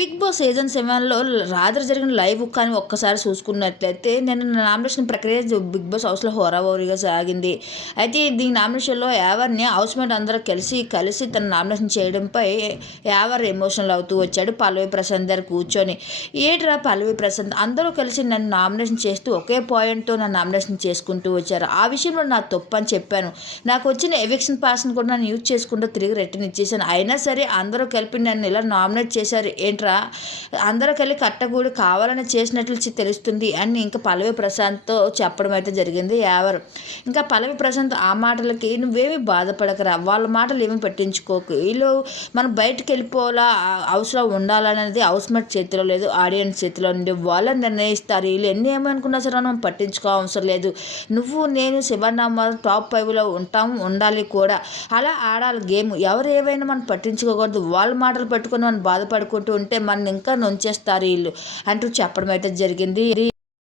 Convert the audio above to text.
Big boss season సెవెన్లో రాత్రి జరిగిన లైవ్ కానీ ఒక్కసారి చూసుకున్నట్లయితే నేను నామినేషన్ ప్రక్రియ బిగ్ బాస్ హౌస్లో హోరాహోరీగా సాగింది. అయితే దీని నామినేషన్లో యావర్ని హౌస్ మేట్ అందరూ కలిసి కలిసి తన నామినేషన్ చేయడంపై యావర్ ఎమోషనల్ అవుతూ వచ్చాడు పల్లవి ప్రశాంత్ దగ్గర కూర్చొని. ఏట్రా పల్లవి ప్రశాంత్? అందరూ కలిసి నన్ను నామినేషన్ చేస్తూ ఒకే పాయింట్తో నన్ను నామినేషన్ చేసుకుంటూ వచ్చారు. ఆ విషయంలో నా తప్పు అని చెప్పాను. నాకు వచ్చిన ఎవిక్షన్ పాస్ని కూడా నన్ను యూజ్ చేసుకుంటూ తిరిగి రిటర్న్ ఇచ్చేసాను అయినా సరే అందరూ కలిపి నన్ను ఇలా నామినేట్ చేశారు. ఏంట్రా అందరూ కలిసి కట్టగూడి కావాలని చేసినట్లు తెలుస్తుంది అని ఇంకా పల్లవి ప్రశాంత్తో చెప్పడం అయితే జరిగింది ఎవరు. ఇంకా పల్లవి ప్రశాంత్ ఆ మాటలకి నువ్వేమి బాధపడకరా వాళ్ళ మాటలు ఏమి పట్టించుకోకు. వీళ్ళు మనం బయటకు వెళ్ళిపోవాలా హౌస్లో ఉండాలనేది హౌస్ మేట్ చేతిలో లేదు ఆడియన్స్ చేతిలో ఉండే వాళ్ళని నిర్ణయిస్తారు. వీళ్ళు ఎన్ని ఏమనుకున్నా సరే మనం పట్టించుకో అవసరం లేదు. నువ్వు నేను శివనామ టాప్ ఫైవ్లో ఉంటాము ఉండాలి కూడా. అలా ఆడాలి గేమ్. ఎవరు ఏవైనా మనం పట్టించుకోకూడదు. వాళ్ళ మాటలు పట్టుకొని మనం బాధపడుకుంటూ ఉంటే మన ఇంకా నొంచేస్తారు వీళ్ళు. అంటూ చెప్పడం అయితే జరిగింది. ఇది